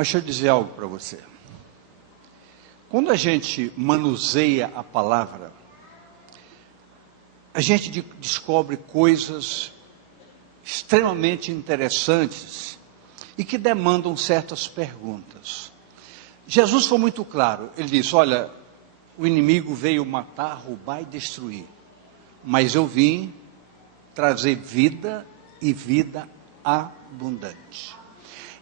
Mas deixa eu dizer algo para você. Quando a gente manuseia a palavra, a gente descobre coisas extremamente interessantes e que demandam certas perguntas. Jesus foi muito claro, ele disse, olha, o inimigo veio matar, roubar e destruir, mas eu vim trazer vida e vida abundante.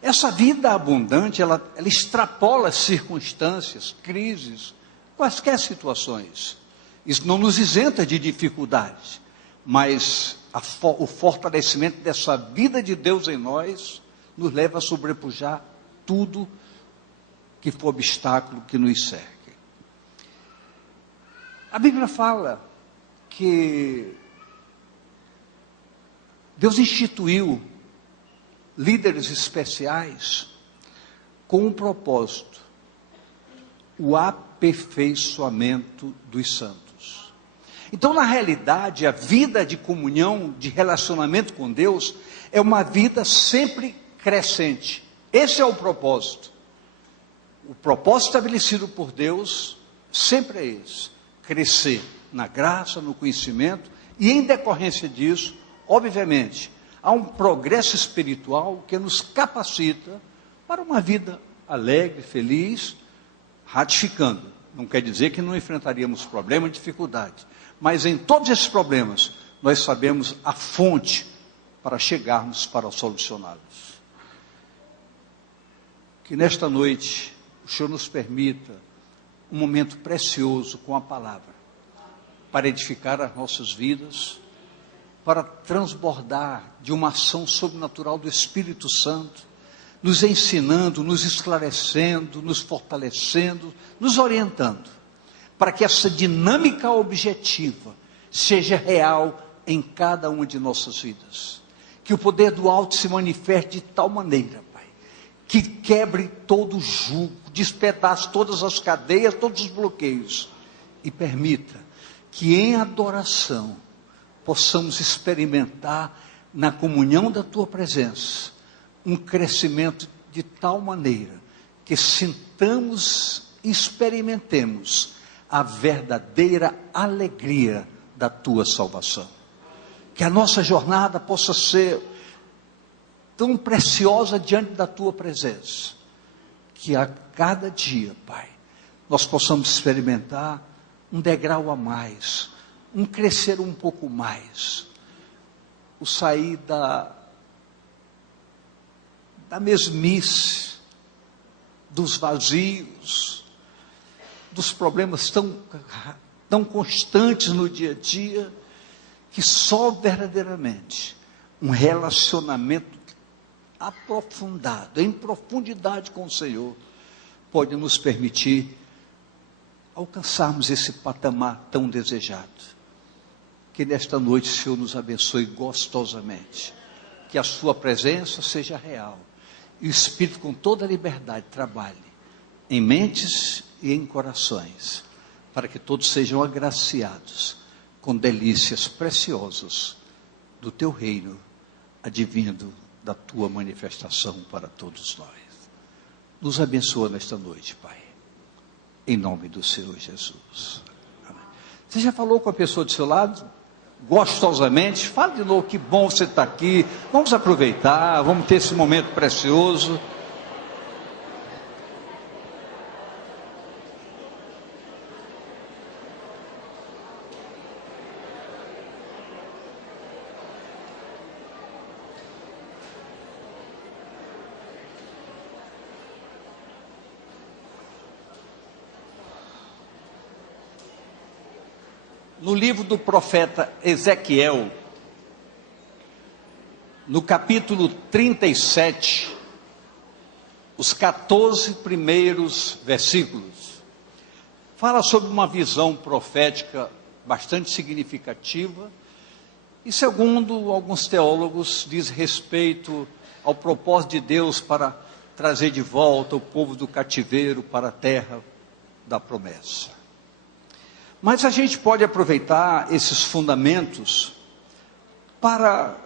Essa vida abundante, ela extrapola circunstâncias, crises, quaisquer situações. Isso não nos isenta de dificuldades, mas o fortalecimento dessa vida de Deus em nós nos leva a sobrepujar tudo que for obstáculo que nos cerque. A Bíblia fala que Deus instituiu líderes especiais com um propósito: o aperfeiçoamento dos santos. Então, na realidade, a vida de comunhão, de relacionamento com Deus, é uma vida sempre crescente. Esse é o propósito. O propósito estabelecido por Deus sempre é esse: crescer na graça, no conhecimento, e em decorrência disso, obviamente, há um progresso espiritual que nos capacita para uma vida alegre, feliz, ratificando. Não quer dizer que não enfrentaríamos problemas e dificuldades, mas em todos esses problemas, nós sabemos a fonte para chegarmos para solucioná-los. Que nesta noite, o Senhor nos permita um momento precioso com a palavra, para edificar as nossas vidas, para transbordar de uma ação sobrenatural do Espírito Santo, nos ensinando, nos esclarecendo, nos fortalecendo, nos orientando, para que essa dinâmica objetiva seja real em cada uma de nossas vidas. Que o poder do alto se manifeste de tal maneira, Pai, que quebre todo o jugo, despedace todas as cadeias, todos os bloqueios, e permita que em adoração possamos experimentar na comunhão da Tua presença um crescimento de tal maneira que sintamos e experimentemos a verdadeira alegria da Tua salvação. Que a nossa jornada possa ser tão preciosa diante da Tua presença, que a cada dia, Pai, nós possamos experimentar um degrau a mais, um crescer um pouco mais, o sair da mesmice, dos vazios, dos problemas tão constantes no dia a dia, que só verdadeiramente um relacionamento aprofundado, em profundidade com o Senhor, pode nos permitir alcançarmos esse patamar tão desejado. Que nesta noite o Senhor nos abençoe gostosamente, que a sua presença seja real, e o Espírito com toda a liberdade trabalhe em mentes e em corações, para que todos sejam agraciados com delícias preciosas do Teu reino, advindo da Tua manifestação para todos nós. Nos abençoa nesta noite, Pai, em nome do Senhor Jesus. Amém. Você já falou com a pessoa do seu lado? Gostosamente, fala de novo, que bom você está aqui, vamos aproveitar, vamos ter esse momento precioso. No livro do profeta Ezequiel, no capítulo 37, os 14 primeiros versículos, fala sobre uma visão profética bastante significativa, e segundo alguns teólogos, diz respeito ao propósito de Deus para trazer de volta o povo do cativeiro para a terra da promessa. Mas a gente pode aproveitar esses fundamentos para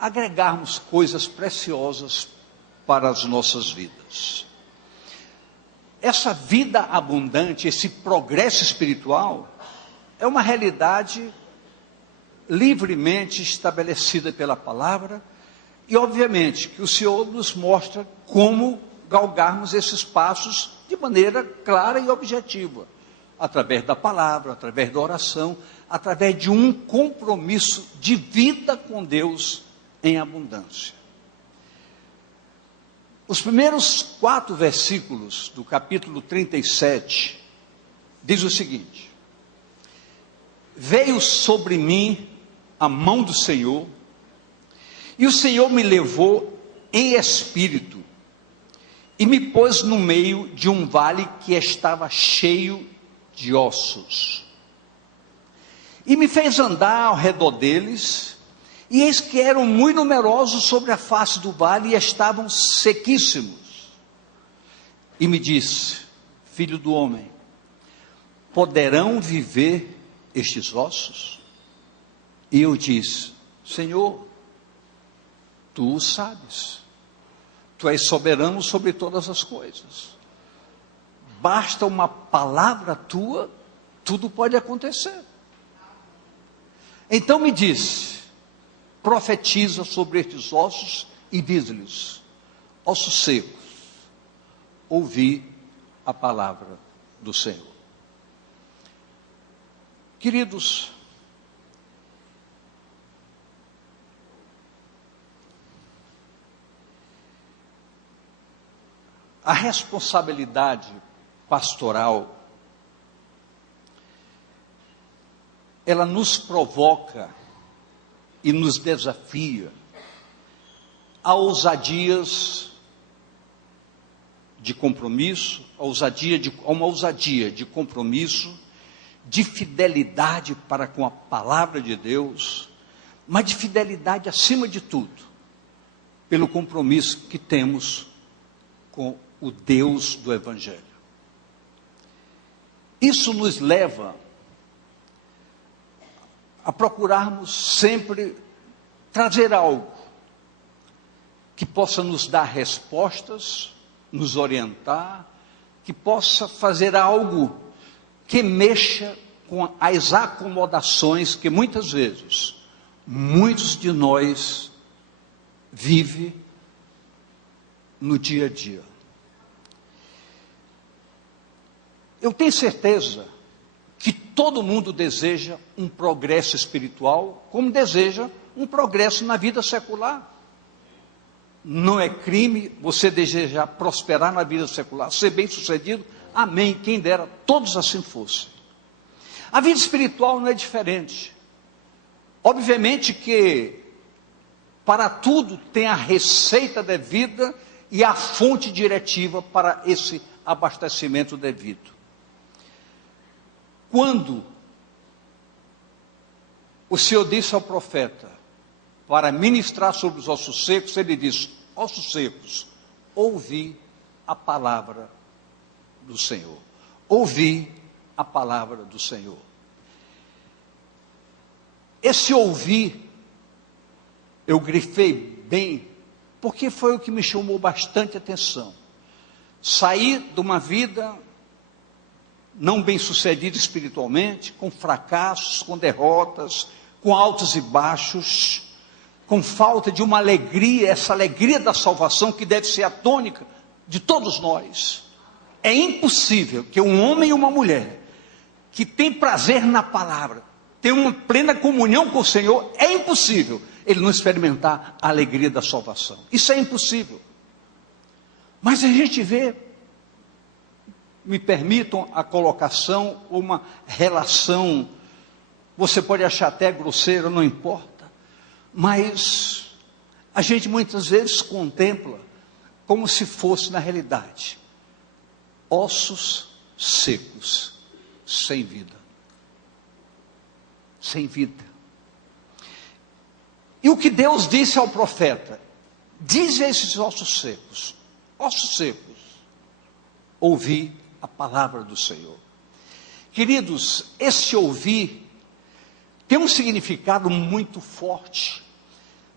agregarmos coisas preciosas para as nossas vidas. Essa vida abundante, esse progresso espiritual, é uma realidade livremente estabelecida pela palavra, e obviamente que o Senhor nos mostra como galgarmos esses passos de maneira clara e objetiva, através da palavra, através da oração, através de um compromisso de vida com Deus em abundância. Os primeiros 4 versículos do capítulo 37 diz o seguinte: veio sobre mim a mão do Senhor, e o Senhor me levou em espírito, e me pôs no meio de um vale que estava cheio de ossos, e me fez andar ao redor deles, e eis que eram muito numerosos sobre a face do vale, e estavam sequíssimos. E me disse: filho do homem, poderão viver estes ossos? E eu disse: Senhor, tu o sabes, tu és soberano sobre todas as coisas, basta uma palavra tua, tudo pode acontecer. Então me disse: profetiza sobre estes ossos e diz-lhes: ossos secos, ouvi a palavra do Senhor. Queridos, a responsabilidade pastoral, ela nos provoca e nos desafia a ousadias de compromisso, a uma ousadia de compromisso, de fidelidade para com a palavra de Deus, mas de fidelidade acima de tudo, pelo compromisso que temos com o Deus do Evangelho. Isso nos leva a procurarmos sempre trazer algo que possa nos dar respostas, nos orientar, que possa fazer algo que mexa com as acomodações que muitas vezes, muitos de nós vivem no dia a dia. Eu tenho certeza que todo mundo deseja um progresso espiritual, como deseja um progresso na vida secular. Não é crime você desejar prosperar na vida secular, ser bem-sucedido. Amém, quem dera, todos assim fossem. A vida espiritual não é diferente. Obviamente que para tudo tem a receita devida e a fonte diretiva para esse abastecimento devido. Quando o Senhor disse ao profeta para ministrar sobre os ossos secos, ele disse: ossos secos, ouvi a palavra do Senhor. Ouvi a palavra do Senhor. Esse ouvir, eu grifei bem, porque foi o que me chamou bastante atenção. Saí de uma vida não bem sucedida espiritualmente, com fracassos, com derrotas, com altos e baixos, com falta de uma alegria, essa alegria da salvação que deve ser a tônica de todos nós. É impossível que um homem e uma mulher que tem prazer na palavra, tem uma plena comunhão com o Senhor, é impossível ele não experimentar a alegria da salvação. Isso é impossível. Mas a gente vê, me permitam a colocação, uma relação, você pode achar até grosseira, não importa, mas a gente muitas vezes contempla como se fosse na realidade ossos secos, sem vida. Sem vida. E o que Deus disse ao profeta: diz a esses ossos secos, ouvi a palavra do Senhor. Queridos, esse ouvir tem um significado muito forte,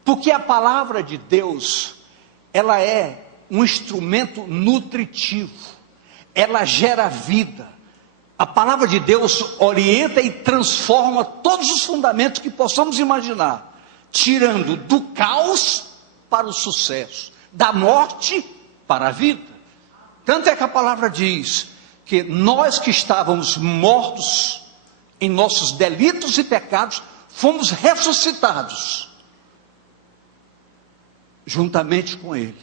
Porque a palavra de Deus, ela é um instrumento nutritivo, ela gera vida. A palavra de Deus orienta e transforma todos os fundamentos que possamos imaginar, tirando do caos para o sucesso, da morte para a vida. Tanto é que a palavra diz que nós que estávamos mortos em nossos delitos e pecados, fomos ressuscitados juntamente com Ele.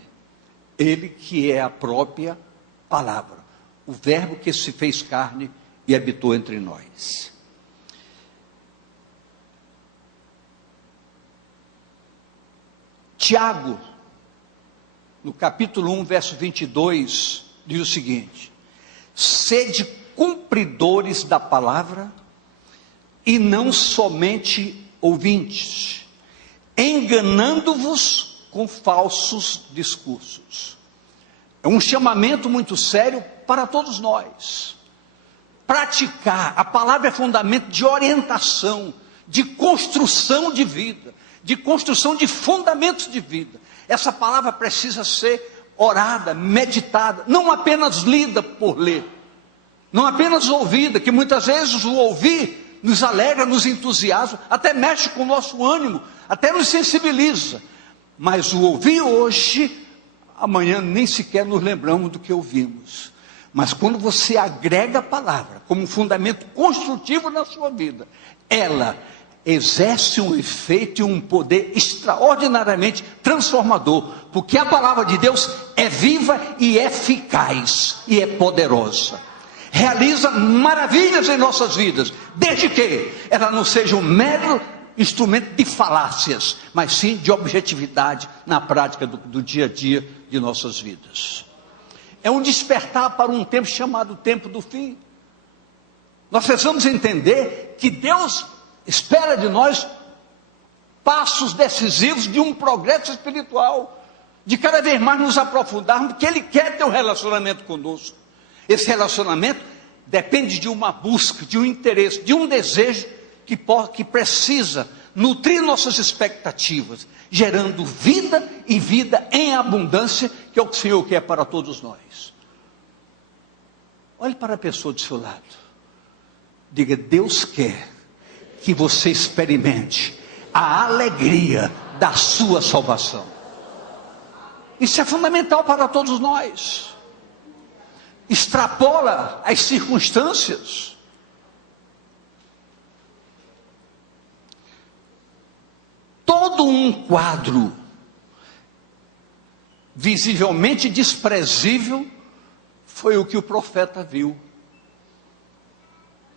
Ele que é a própria palavra, o verbo que se fez carne e habitou entre nós. Tiago, no capítulo 1, verso 22, diz o seguinte: sede cumpridores da palavra e não somente ouvintes, enganando-vos com falsos discursos. É um chamamento muito sério para todos nós. Praticar, a palavra é fundamento de orientação, de construção de vida, de construção de fundamentos de vida. Essa palavra precisa ser orada, meditada, não apenas lida por ler, não apenas ouvida, que muitas vezes o ouvir nos alegra, nos entusiasma, até mexe com o nosso ânimo, até nos sensibiliza. Mas o ouvir hoje, amanhã nem sequer nos lembramos do que ouvimos. Mas quando você agrega a palavra como um fundamento construtivo na sua vida, ela exerce um efeito e um poder extraordinariamente transformador, porque a palavra de Deus é viva e eficaz e é poderosa. Realiza maravilhas em nossas vidas, desde que ela não seja um mero instrumento de falácias, mas sim de objetividade na prática do dia a dia de nossas vidas. É um despertar para um tempo chamado tempo do fim. Nós precisamos entender que Deus espera de nós passos decisivos de um progresso espiritual, de cada vez mais nos aprofundarmos, porque Ele quer ter um relacionamento conosco. Esse relacionamento depende de uma busca, de um interesse, de um desejo que precisa nutrir nossas expectativas, gerando vida e vida em abundância, que é o que o Senhor quer para todos nós. Olhe para a pessoa do seu lado, diga: Deus quer que você experimente a alegria da sua salvação. Isso é fundamental para todos nós. Extrapola as circunstâncias. Todo um quadro visivelmente desprezível foi o que o profeta viu.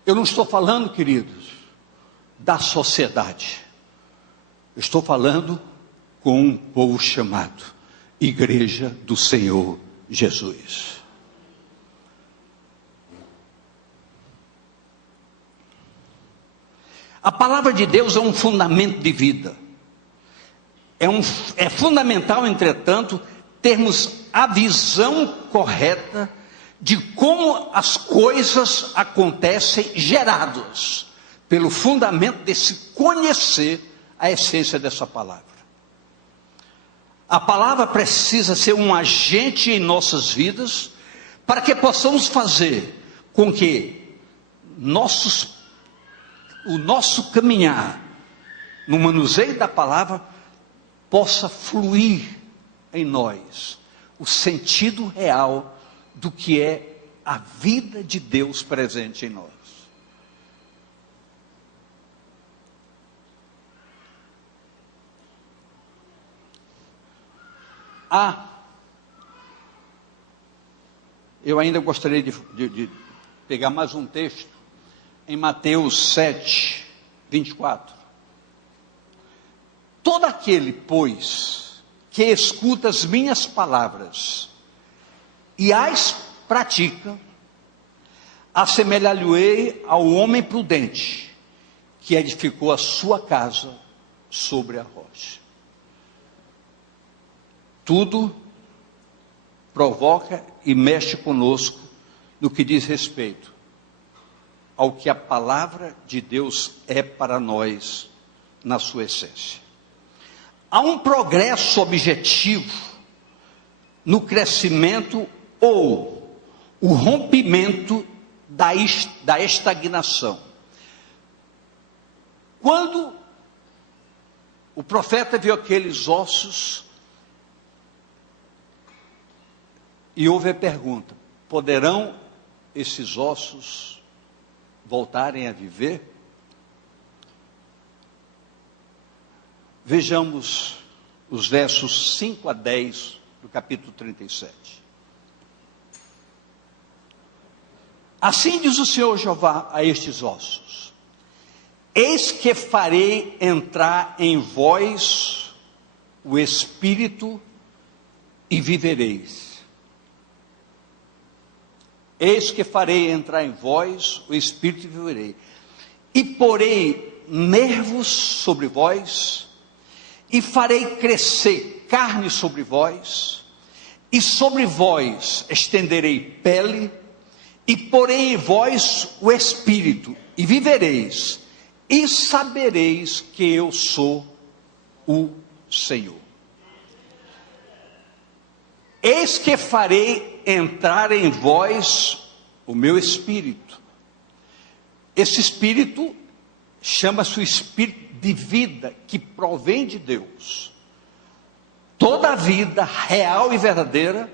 Eu não estou falando, queridos, da sociedade. Eu estou falando com um povo chamado Igreja do Senhor Jesus. A palavra de Deus é um fundamento de vida. É fundamental, entretanto, termos a visão correta de como as coisas acontecem, geradas pelo fundamento desse conhecer a essência dessa palavra. A palavra precisa ser um agente em nossas vidas, para que possamos fazer com que o nosso caminhar no manuseio da palavra possa fluir em nós o sentido real do que é a vida de Deus presente em nós. Eu ainda gostaria de pegar mais um texto em Mateus 7, 24. Todo aquele, pois, que escuta as minhas palavras e as pratica, assemelhar-lhe-ei ao homem prudente, que edificou a sua casa sobre a rocha. Tudo provoca e mexe conosco no que diz respeito ao que a palavra de Deus é para nós na sua essência. há um progresso objetivo no crescimento ou o rompimento da estagnação. Quando o profeta viu aqueles ossos, e houve a pergunta: poderão esses ossos voltarem a viver? Vejamos os versos 5 a 10 do capítulo 37. Assim diz o Senhor Jeová a estes ossos: eis que farei entrar em vós o Espírito e vivereis. Eis que farei entrar em vós o Espírito e viverei. E porei nervos sobre vós, e farei crescer carne sobre vós, e sobre vós estenderei pele, e porei em vós o Espírito, e vivereis, e sabereis que eu sou o Senhor. Eis que farei entrar em vós o meu Espírito. Esse Espírito chama-se o Espírito de vida, que provém de Deus. Toda a vida real e verdadeira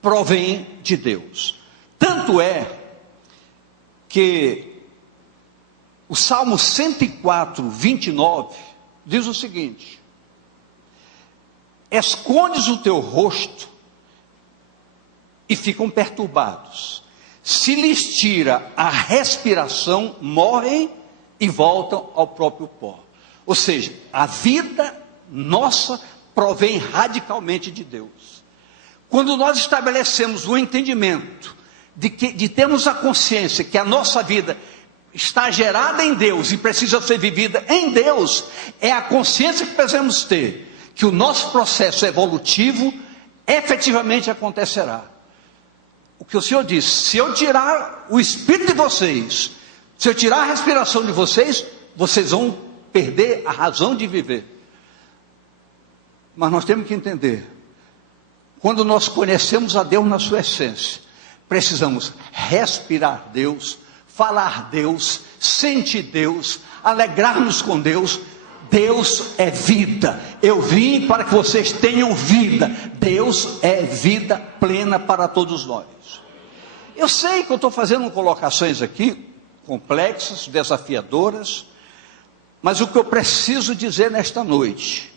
provém de Deus. Tanto é que o Salmo 104, 29, diz o seguinte: escondes o teu rosto e ficam perturbados. Se lhes tira a respiração, morrem e voltam ao próprio pó. Ou seja, a vida nossa provém radicalmente de Deus. Quando nós estabelecemos o entendimento de termos a consciência que a nossa vida está gerada em Deus e precisa ser vivida em Deus, é a consciência que precisamos ter, que o nosso processo evolutivo efetivamente acontecerá. O que o Senhor disse: se eu tirar o espírito de vocês, se eu tirar a respiração de vocês, vocês vão perder a razão de viver. Mas nós temos que entender, quando nós conhecemos a Deus na sua essência, precisamos respirar Deus, falar Deus, sentir Deus, alegrar-nos com Deus. Deus é vida. Eu vim para que vocês tenham vida. Deus é vida plena para todos nós. Eu sei que eu estou fazendo colocações aqui complexas, desafiadoras, mas o que eu preciso dizer nesta noite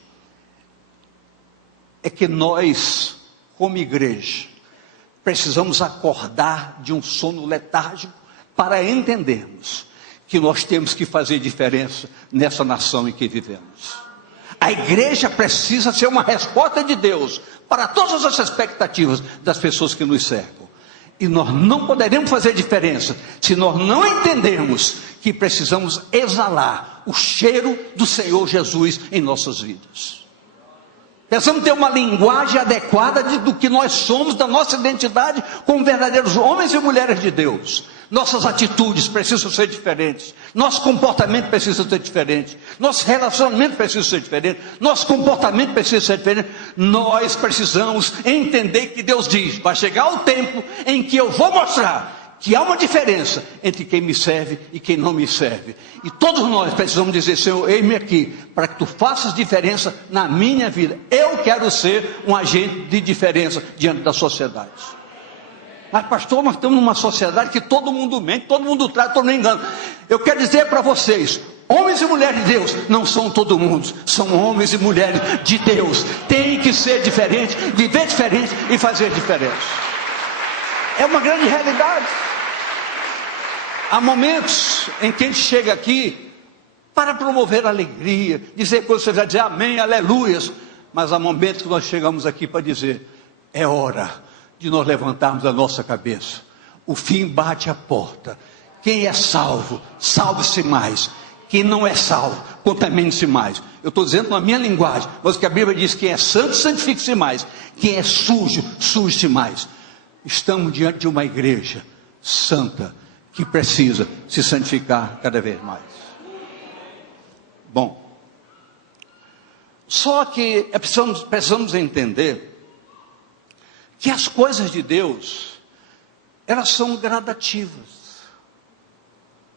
é que nós, como igreja, precisamos acordar de um sono letárgico para entendermos que nós temos que fazer diferença nessa nação em que vivemos. A igreja precisa ser uma resposta de Deus para todas as expectativas das pessoas que nos cercam. E nós não poderemos fazer diferença se nós não entendermos que precisamos exalar o cheiro do Senhor Jesus em nossas vidas. Precisamos ter uma linguagem adequada do que nós somos, da nossa identidade como verdadeiros homens e mulheres de Deus. Nossas atitudes precisam ser diferentes, nosso comportamento precisa ser diferente, nosso relacionamento precisa ser diferente, nosso comportamento precisa ser diferente. Nós precisamos entender que Deus diz: vai chegar o tempo em que eu vou mostrar que há uma diferença entre quem me serve e quem não me serve. E todos nós precisamos dizer: Senhor, eis-me aqui, para que tu faças diferença na minha vida. Eu quero ser um agente de diferença diante da sociedade. Mas pastor, nós estamos numa sociedade que todo mundo mente, todo mundo traz, todo mundo engana. Eu quero dizer para vocês: homens e mulheres de Deus não são todo mundo, são homens e mulheres de Deus. Tem que ser diferente, viver diferente e fazer diferença. É uma grande realidade. Há momentos em que a gente chega aqui para promover alegria, dizer coisas, você vai dizer amém, aleluias. Mas há momentos que nós chegamos aqui para dizer: é hora de nós levantarmos a nossa cabeça. O fim bate à porta. Quem é salvo, salve-se mais. Quem não é salvo, contamine-se mais. Eu estou dizendo na minha linguagem, mas que a Bíblia diz: quem é santo, santifique-se mais. Quem é sujo, suje-se mais. Estamos diante de uma igreja santa que precisa se santificar cada vez mais. Bom, Só que precisamos entender que as coisas de Deus, elas são gradativas.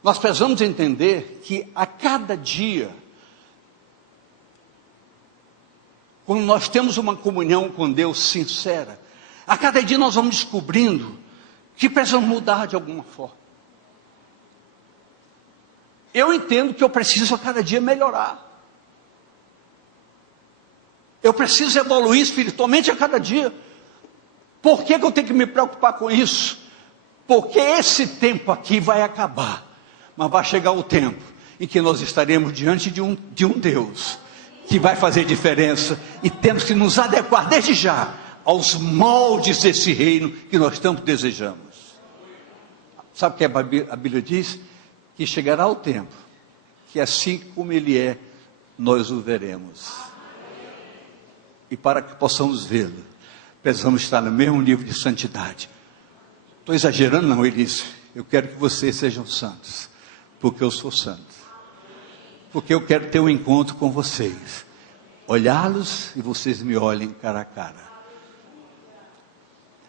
Nós precisamos entender que a cada dia, quando nós temos uma comunhão com Deus sincera, a cada dia nós vamos descobrindo que precisamos mudar de alguma forma. Eu entendo que eu preciso a cada dia melhorar. Eu preciso evoluir espiritualmente a cada dia. Por que eu tenho que me preocupar com isso? Porque esse tempo aqui vai acabar. Mas vai chegar o tempo em que nós estaremos diante de um Deus que vai fazer diferença. E temos que nos adequar desde já aos moldes desse reino que nós tanto desejamos. Sabe o que a Bíblia diz? Que chegará o tempo que assim como Ele é, nós o veremos. E para que possamos vê-lo, precisamos estar no mesmo nível de santidade. Estou exagerando? Não, ele disse, eu quero que vocês sejam santos, porque eu sou santo. Porque eu quero ter um encontro com vocês, olhá-los e vocês me olhem cara a cara.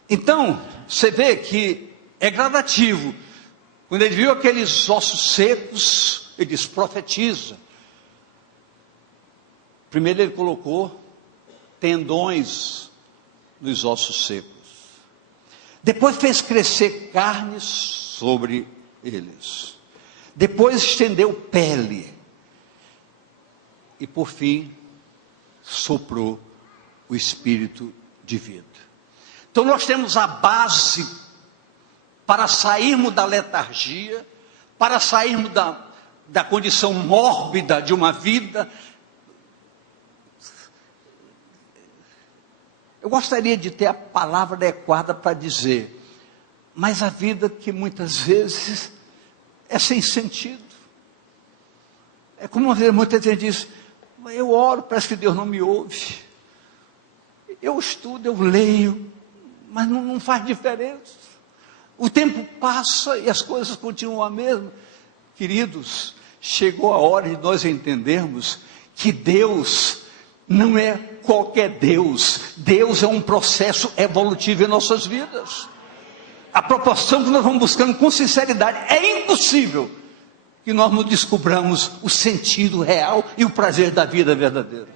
Então, você vê que é gradativo. Quando ele viu aqueles ossos secos, ele diz, profetiza. Primeiro ele colocou tendões nos ossos secos. Depois fez crescer carnes sobre eles. Depois estendeu pele. E por fim, soprou o espírito de vida. Então nós temos a base para sairmos da letargia, para sairmos da condição mórbida de uma vida. Eu gostaria de ter a palavra adequada para dizer, mas a vida que muitas vezes é sem sentido. É como muita gente diz, eu oro, parece que Deus não me ouve. Eu estudo, eu leio, mas não faz diferença. O tempo passa e as coisas continuam a mesma. Queridos, chegou a hora de nós entendermos que Deus não é qualquer Deus. Deus é um processo evolutivo em nossas vidas. A proporção que nós vamos buscando com sinceridade, é impossível que nós não descobramos o sentido real e o prazer da vida verdadeira.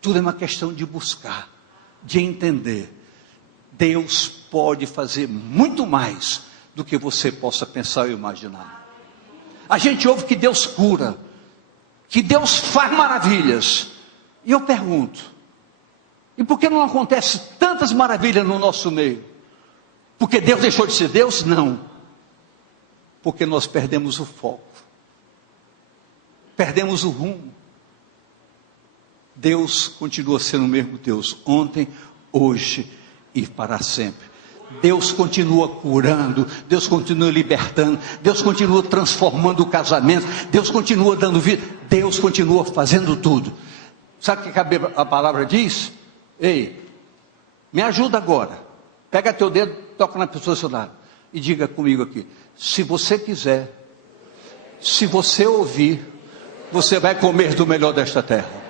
Tudo é uma questão de buscar, de entender. Deus pode fazer muito mais do que você possa pensar ou imaginar. A gente ouve que Deus cura, que Deus faz maravilhas. E eu pergunto, e por que não acontece tantas maravilhas no nosso meio? Porque Deus deixou de ser Deus? Não. Porque nós perdemos o foco. Perdemos o rumo. Deus continua sendo o mesmo Deus, ontem, hoje e para sempre. Deus continua curando, Deus continua libertando, Deus continua transformando o casamento, Deus continua dando vida, Deus continua fazendo tudo. Sabe o que a palavra diz? Ei, me ajuda agora. Pega teu dedo, toca na pessoa do seu lado e diga comigo aqui. Se você quiser, se você ouvir, você vai comer do melhor desta terra.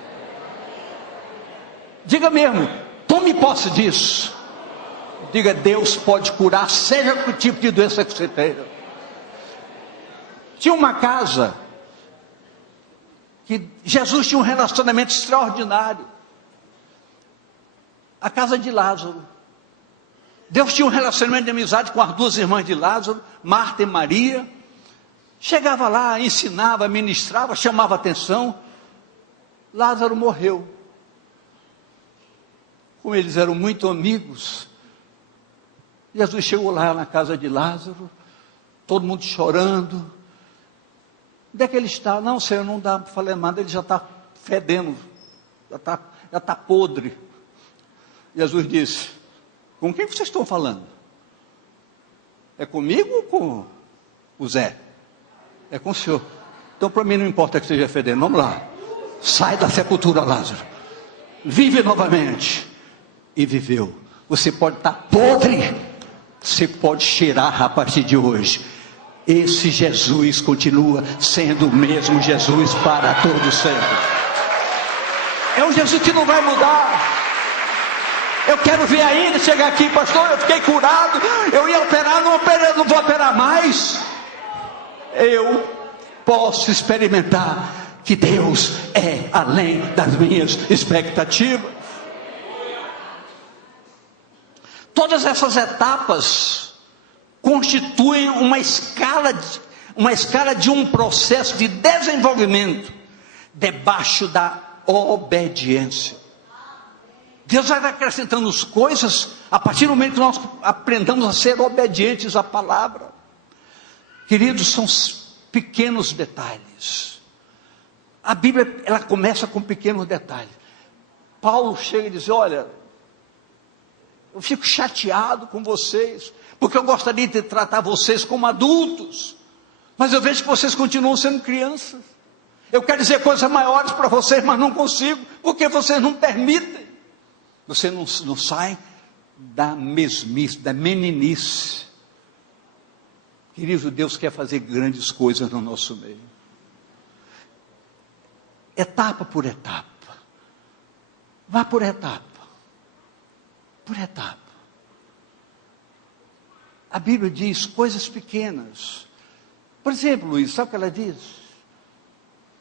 Diga mesmo, tome posse disso. Diga, Deus pode curar, seja que tipo de doença que você tenha. Tinha uma casa que Jesus tinha um relacionamento extraordinário. A casa de Lázaro. Deus tinha um relacionamento de amizade com as duas irmãs de Lázaro, Marta e Maria. Chegava lá, ensinava, ministrava, chamava atenção. Lázaro morreu. Como eles eram muito amigos, Jesus chegou lá na casa de Lázaro, todo mundo chorando. Onde é que ele está? Não, Senhor, não dá para falar nada, ele já está fedendo, já está podre. Jesus disse, com quem vocês estão falando? É comigo ou com o Zé? É com o Senhor. Então para mim não importa que esteja fedendo, vamos lá. Sai da sepultura, Lázaro. Vive novamente. E viveu. Você pode estar podre, você pode cheirar a partir de hoje. Esse Jesus continua sendo o mesmo Jesus para todo sempre. É um Jesus que não vai mudar. Eu quero ver ainda chegar aqui, pastor, eu fiquei curado, eu ia operar, não vou operar mais. Eu posso experimentar que Deus é além das minhas expectativas. Todas essas etapas constituem uma escala de um processo de desenvolvimento debaixo da obediência. Deus vai acrescentando as coisas a partir do momento que nós aprendamos a ser obedientes à palavra. Queridos, são pequenos detalhes. A Bíblia, ela começa com pequenos detalhes. Paulo chega e diz: olha, eu fico chateado com vocês, porque eu gostaria de tratar vocês como adultos, mas eu vejo que vocês continuam sendo crianças. Eu quero dizer coisas maiores para vocês, mas não consigo, porque vocês não permitem. Você não sai da mesmice, da meninice. Querido, Deus quer fazer grandes coisas no nosso meio. Etapa por etapa. Vá por etapa. Por etapa. A Bíblia diz coisas pequenas. Por exemplo, Luiz, sabe o que ela diz?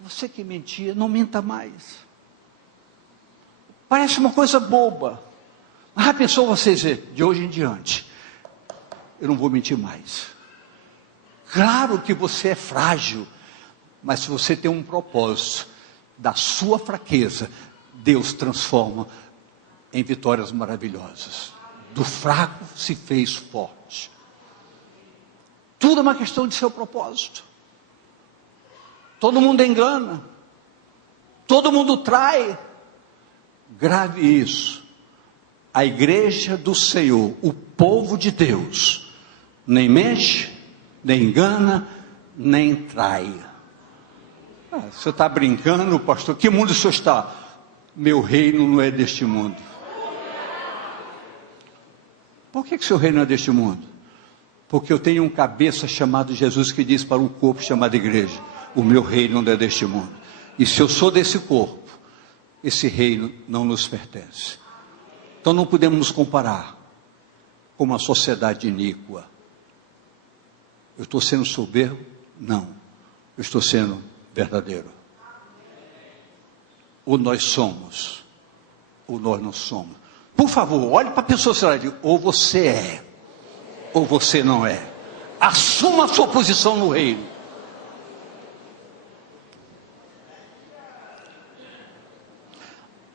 Você que mentia, não minta mais. Parece uma coisa boba. Mas já pensou você dizer, de hoje em diante, eu não vou mentir mais. Claro que você é frágil, mas se você tem um propósito, da sua fraqueza, Deus transforma em vitórias maravilhosas. Do fraco se fez forte. Tudo é uma questão de seu propósito. Todo mundo engana. Todo mundo trai. Grave isso. A igreja do Senhor, o povo de Deus, nem mente, nem engana, nem trai. Você está brincando, pastor? Que mundo o senhor está? Meu reino não é deste mundo. Por que seu reino não é deste mundo? Porque eu tenho um cabeça chamado Jesus que diz para um corpo chamado igreja: o meu reino não é deste mundo. E se eu sou desse corpo, esse reino não nos pertence. Então não podemos nos comparar com uma sociedade iníqua. Eu estou sendo soberbo? Não. Eu estou sendo verdadeiro. Ou nós somos, ou nós não somos. Por favor, olhe para a pessoa e diga: ou você é, ou você não é. Assuma a sua posição no reino.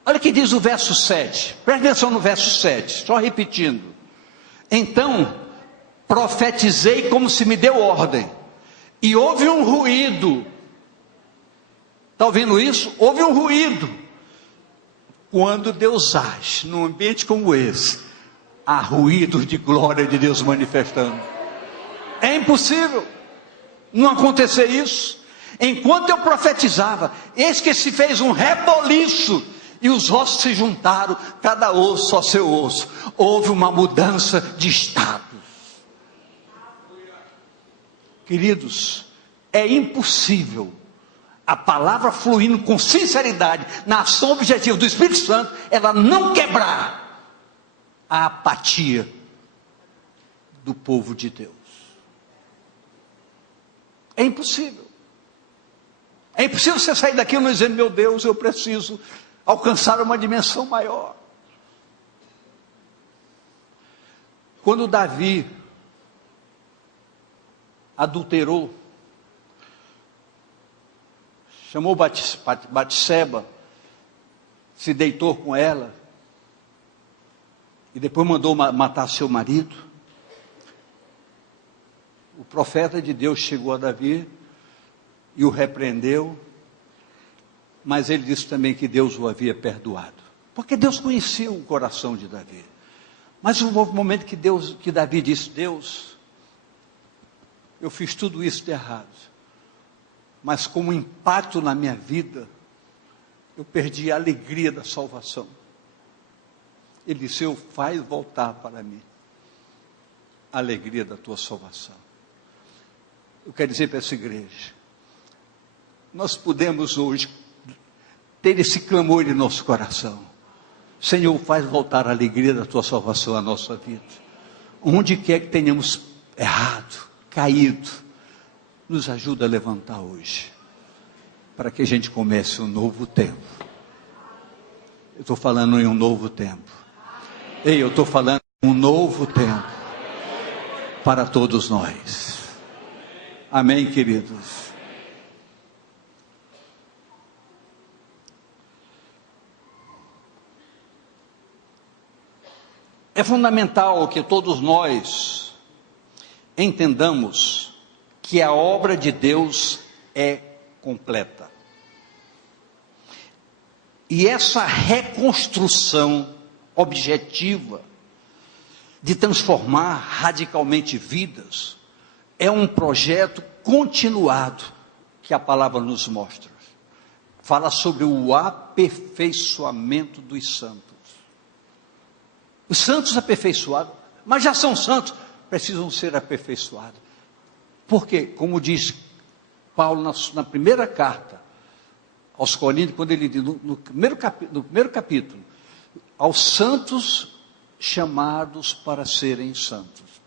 Olha o que diz o verso 7. Presta atenção no verso 7, só repetindo. Então, profetizei como se me deu ordem, e houve um ruído. Está ouvindo isso? Houve um ruído. Quando Deus age num ambiente como esse, há ruídos de glória de Deus manifestando. É impossível não acontecer isso. Enquanto eu profetizava, eis que se fez um reboliço, e os ossos se juntaram, cada osso ao seu osso. Houve uma mudança de status. Queridos, é impossível a palavra fluindo com sinceridade na ação objetiva do Espírito Santo, ela não quebrar a apatia do povo de Deus. É impossível. É impossível você sair daqui e não dizer: meu Deus, eu preciso alcançar uma dimensão maior. Quando Davi adulterou, chamou Batseba, se deitou com ela, e depois mandou matar seu marido, o profeta de Deus chegou a Davi e o repreendeu, mas ele disse também que Deus o havia perdoado, porque Deus conhecia o coração de Davi. Mas houve um momento que Davi disse: Deus, eu fiz tudo isso de errado, mas como impacto na minha vida, eu perdi a alegria da salvação. Ele disse: Senhor, faz voltar para mim a alegria da tua salvação. Eu quero dizer para essa igreja, nós podemos hoje ter esse clamor em nosso coração. Senhor, faz voltar a alegria da tua salvação à nossa vida. Onde quer que tenhamos errado, caído, nos ajuda a levantar hoje, para que a gente comece um novo tempo. Eu estou falando em um novo tempo. Ei, eu estou falando em um novo tempo para todos nós. Amém, queridos? É fundamental que todos nós entendamos que a obra de Deus é completa. E essa reconstrução objetiva de transformar radicalmente vidas é um projeto continuado que a palavra nos mostra. Fala sobre o aperfeiçoamento dos santos. Os santos aperfeiçoados, mas já são santos, precisam ser aperfeiçoados. Porque, como diz Paulo na primeira carta aos Coríntios, quando ele diz, no primeiro capítulo, aos santos chamados para serem santos.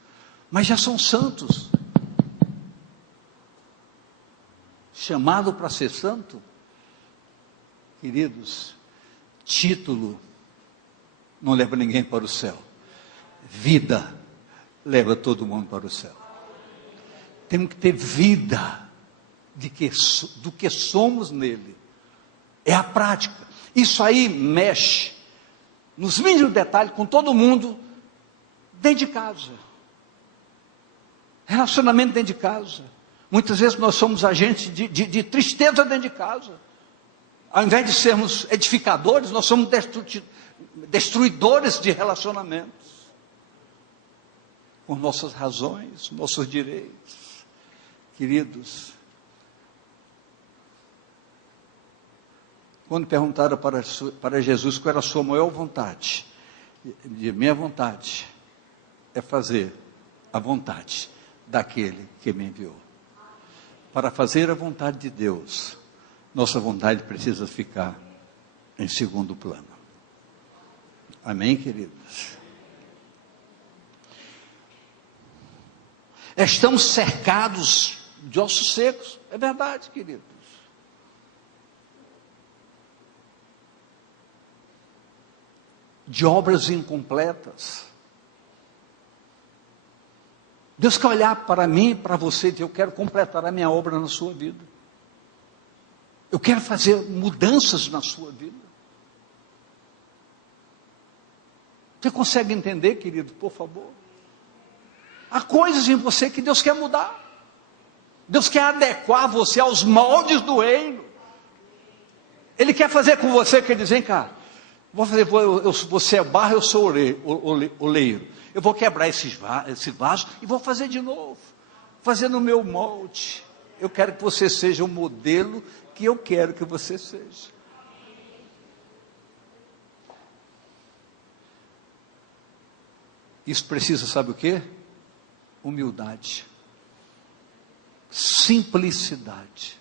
Mas já são santos. Chamado para ser santo, queridos, título não leva ninguém para o céu. Vida leva todo mundo para o céu. Temos que ter vida do que somos nele. É a prática. Isso aí mexe nos mínimos detalhes com todo mundo dentro de casa. Relacionamento dentro de casa. Muitas vezes nós somos agentes de tristeza dentro de casa. Ao invés de sermos edificadores, nós somos destruidores de relacionamentos. Com nossas razões, nossos direitos. Queridos, quando perguntaram para Jesus qual era a sua maior vontade, minha vontade é fazer a vontade daquele que me enviou. Para fazer a vontade de Deus, nossa vontade precisa ficar em segundo plano. Amém, queridos? Estamos cercados de ossos secos, é verdade, queridos. De obras incompletas. Deus quer olhar para mim e para você e dizer, eu quero completar a minha obra na sua vida. Eu quero fazer mudanças na sua vida. Você consegue entender, querido, por favor? Há coisas em você que Deus quer mudar. Deus quer adequar você aos moldes do reino. Ele quer fazer com você, quer dizer, cara, você é barro, eu sou oleiro. Eu vou quebrar esse vaso e vou fazer de novo. Fazer no meu molde. Eu quero que você seja o modelo que eu quero que você seja. Isso precisa, sabe o quê? Humildade. Simplicidade.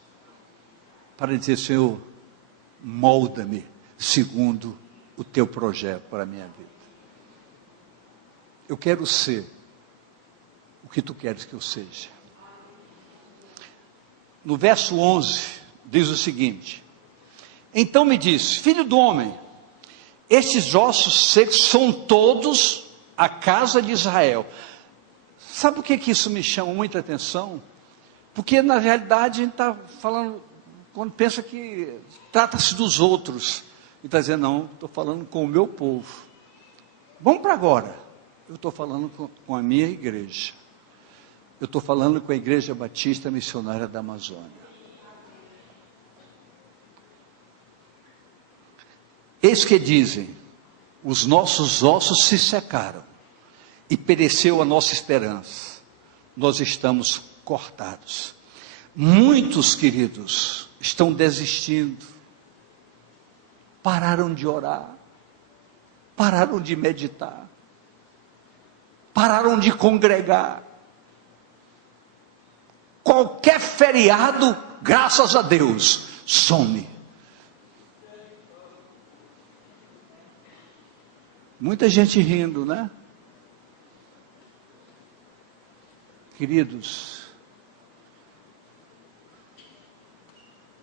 Para dizer, Senhor, molda-me segundo o teu projeto para a minha vida. Eu quero ser o que tu queres que eu seja. No verso 11, diz o seguinte: então me disse, filho do homem, estes ossos secos são todos a casa de Israel. Sabe por que isso me chama muita atenção? Porque na realidade a gente está falando, quando pensa que trata-se dos outros, e está dizendo, não, estou falando com o meu povo. Vamos para agora. Eu estou falando com a minha igreja. Eu estou falando com a Igreja Batista Missionária da Amazônia. Eis que dizem, os nossos ossos se secaram, e pereceu a nossa esperança. Nós estamos cortados. Muitos, queridos, estão desistindo. Pararam de orar. Pararam de meditar. Pararam de congregar. Qualquer feriado, graças a Deus, some. Muita gente rindo, né? Queridos,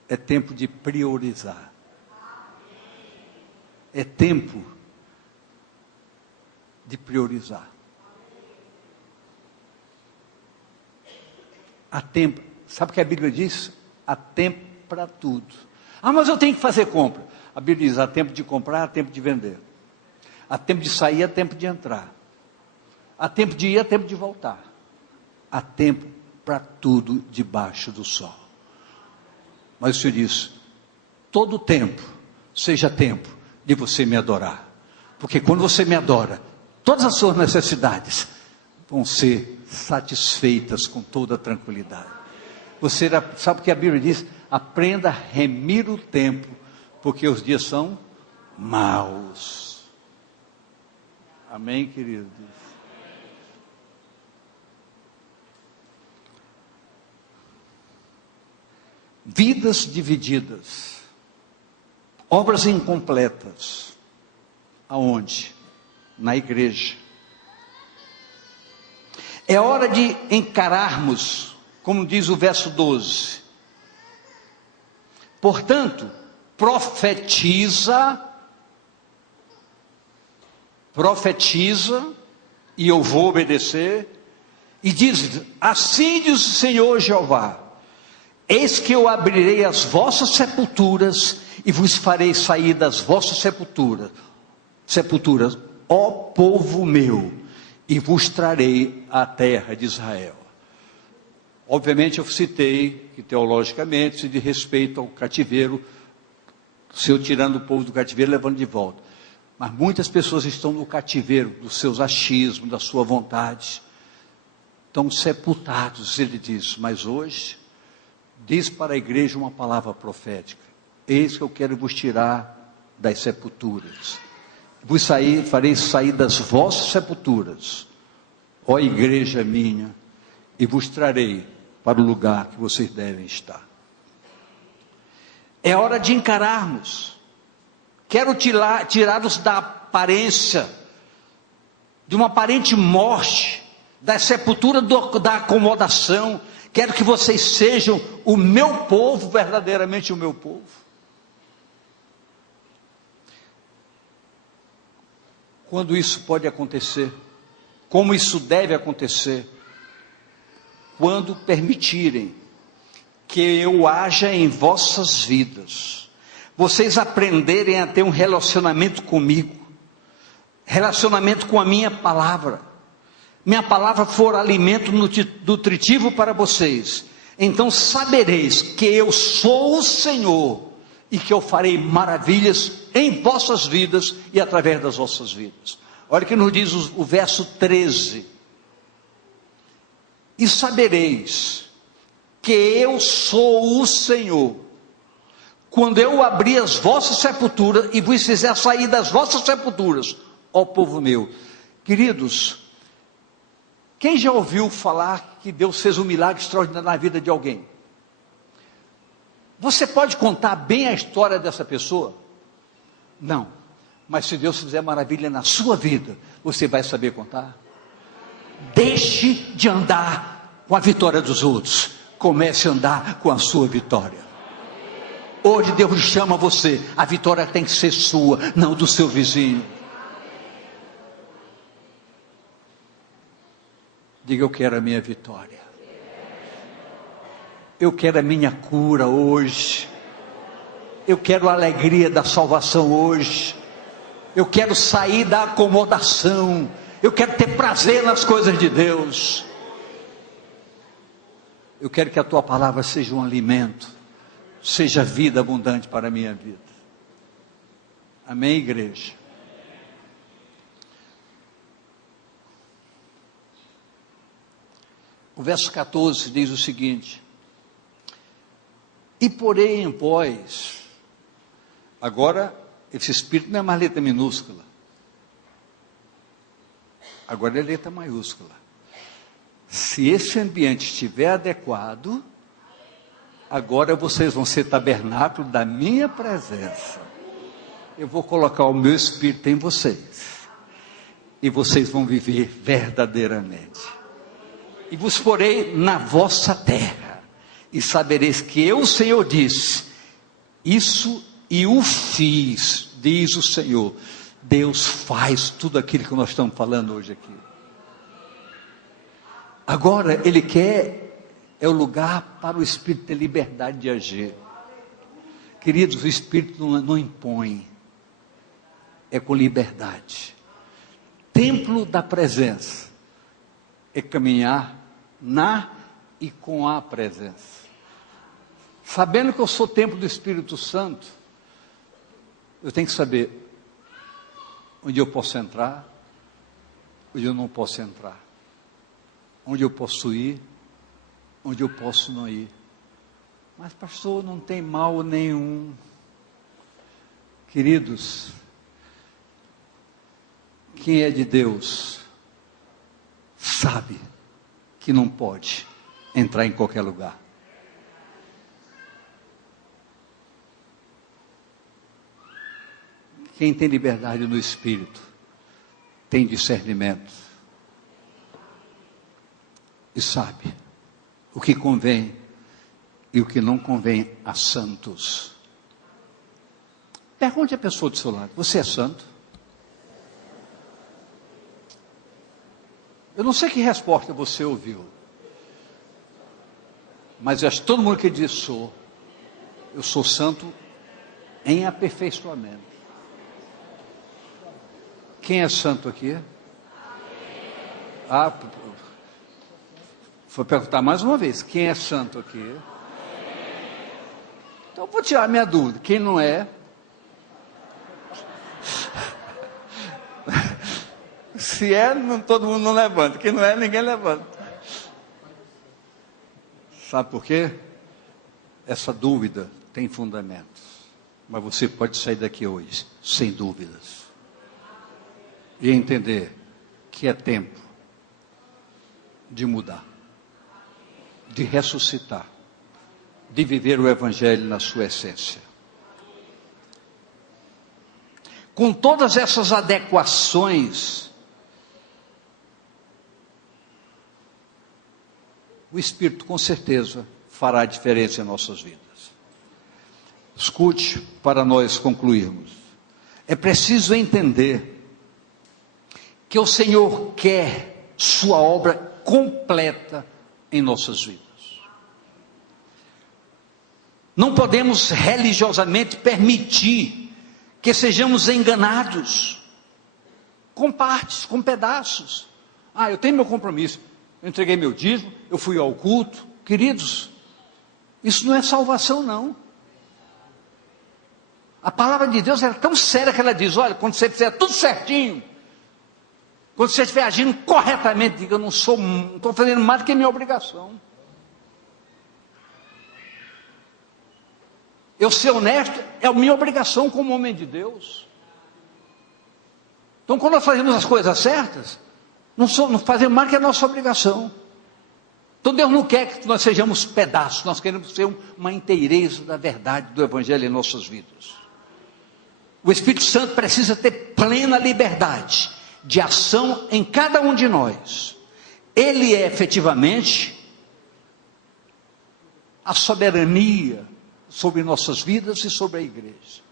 é tempo de priorizar. É tempo de priorizar. Há tempo, sabe o que a Bíblia diz? Há tempo para tudo. Ah, mas eu tenho que fazer compra. A Bíblia diz, há tempo de comprar, há tempo de vender. Há tempo de sair, há tempo de entrar. Há tempo de ir, há tempo de voltar. Há tempo para tudo debaixo do sol. Mas o Senhor diz, todo tempo seja tempo de você me adorar. Porque quando você me adora, todas as suas necessidades vão ser satisfeitas com toda tranquilidade. Você sabe o que a Bíblia diz? Aprenda a remir o tempo, porque os dias são maus. Amém, queridos? Vidas divididas, obras incompletas. Aonde? Na igreja. É hora de encararmos, como diz o verso 12. Portanto, profetiza, e eu vou obedecer, e diz, assim diz o Senhor Jeová, eis que eu abrirei as vossas sepulturas, e vos farei sair das vossas sepulturas, ó povo meu, e vos trarei a terra de Israel. Obviamente eu citei que teologicamente se diz respeito ao cativeiro, o Senhor tirando o povo do cativeiro e levando de volta. Mas muitas pessoas estão no cativeiro dos seus achismos, da sua vontade, estão sepultados, ele diz. Mas hoje, diz para a igreja uma palavra profética, eis que eu quero vos tirar das sepulturas, farei sair das vossas sepulturas, ó igreja minha, e vos trarei para o lugar que vocês devem estar. É hora de encararmos. Quero tirá-los da aparência, de uma aparente morte, da sepultura da acomodação. Quero que vocês sejam o meu povo, verdadeiramente o meu povo. Quando isso pode acontecer? Como isso deve acontecer? Quando permitirem que eu haja em vossas vidas, vocês aprenderem a ter um relacionamento comigo, relacionamento com a minha palavra for alimento nutritivo para vocês, então sabereis que eu sou o Senhor, e que eu farei maravilhas em vossas vidas, e através das vossas vidas. Olha que nos diz o verso 13, e sabereis que eu sou o Senhor, quando eu abrir as vossas sepulturas, e vos fizer sair das vossas sepulturas, ó povo meu. Queridos, quem já ouviu falar que Deus fez um milagre extraordinário na vida de alguém? Você pode contar bem a história dessa pessoa? Não, mas se Deus fizer maravilha na sua vida, você vai saber contar? Deixe de andar com a vitória dos outros, comece a andar com a sua vitória. Hoje Deus chama você, a vitória tem que ser sua, não do seu vizinho. Diga, eu quero a minha vitória. Eu quero a minha cura hoje. Eu quero a alegria da salvação hoje. Eu quero sair da acomodação. Eu quero ter prazer nas coisas de Deus. Eu quero que a tua palavra seja um alimento, seja vida abundante para a minha vida. Amém, igreja? O verso 14 diz o seguinte: e porém em vós, agora esse Espírito não é mais letra minúscula, agora é letra maiúscula. Se esse ambiente estiver adequado, agora vocês vão ser tabernáculo da minha presença. Eu vou colocar o meu Espírito em vocês. e vocês vão viver verdadeiramente. E vos porei na vossa terra, e sabereis que eu, o Senhor, disse isso e o fiz, diz o Senhor. Deus faz tudo aquilo que nós estamos falando hoje aqui. Agora Ele quer, é o lugar para o Espírito ter liberdade de agir. Queridos, o Espírito não impõe, é com liberdade. Templo da presença é caminhar na e com a presença. Sabendo que eu sou templo do Espírito Santo, eu tenho que saber onde eu posso entrar, onde eu não posso entrar, onde eu posso ir, onde eu posso não ir. Mas pastor, não tem mal nenhum. Queridos, quem é de Deus sabe que não pode entrar em qualquer lugar. Quem tem liberdade no Espírito tem discernimento e sabe o que convém e o que não convém a santos. Pergunte à pessoa do seu lado: você é santo? Eu não sei que resposta você ouviu, mas acho que todo mundo que diz eu sou santo em aperfeiçoamento. Quem é santo aqui? Vou perguntar mais uma vez: quem é santo aqui? Então vou tirar minha dúvida: quem não é? Se é, todo mundo não levanta. Quem não é, ninguém levanta. Sabe por quê? Essa dúvida tem fundamentos. Mas você pode sair daqui hoje sem dúvidas e entender que é tempo de mudar, de ressuscitar, de viver o Evangelho na sua essência. Com todas essas adequações, o Espírito com certeza fará a diferença em nossas vidas. Escute, para nós concluirmos. É preciso entender que o Senhor quer sua obra completa em nossas vidas. Não podemos religiosamente permitir que sejamos enganados com partes, com pedaços. Eu tenho meu compromisso, eu entreguei meu dízimo, eu fui ao culto. Queridos, isso não é salvação, não. A palavra de Deus é tão séria que ela diz: olha, quando você fizer tudo certinho, quando você estiver agindo corretamente, diga: eu não estou fazendo mais do que a minha obrigação. Eu ser honesto é a minha obrigação como homem de Deus. Então, quando nós fazemos as coisas certas, não fazemos mais que a nossa obrigação. Então Deus não quer que nós sejamos pedaços, nós queremos ser uma inteireza da verdade do Evangelho em nossas vidas. O Espírito Santo precisa ter plena liberdade de ação em cada um de nós. Ele é efetivamente a soberania sobre nossas vidas e sobre a igreja.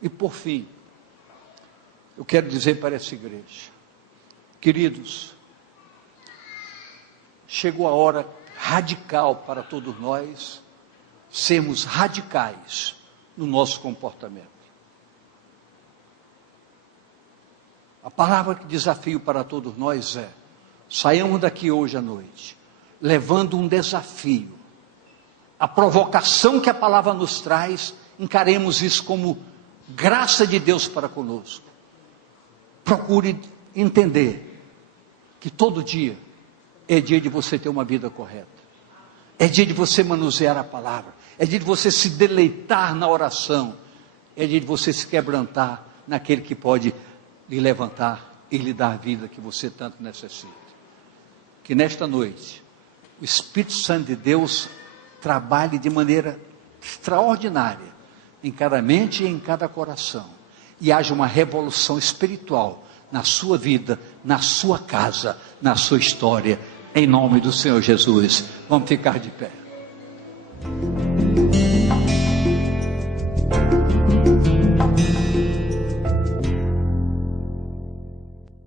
E por fim, eu quero dizer para essa igreja: queridos, chegou a hora radical para todos nós sermos radicais no nosso comportamento. A palavra que desafio para todos nós é: saiamos daqui hoje à noite levando um desafio. A provocação que a palavra nos traz, encaremos isso como graça de Deus para conosco. Procure entender que todo dia é dia de você ter uma vida correta. É dia de você manusear a palavra. É dia de você se deleitar na oração. É dia de você se quebrantar naquele que pode lhe levantar e lhe dar a vida que você tanto necessita. Que nesta noite o Espírito Santo de Deus trabalhe de maneira extraordinária em cada mente e em cada coração, e haja uma revolução espiritual na sua vida, na sua casa, na sua história, em nome do Senhor Jesus. Vamos ficar de pé.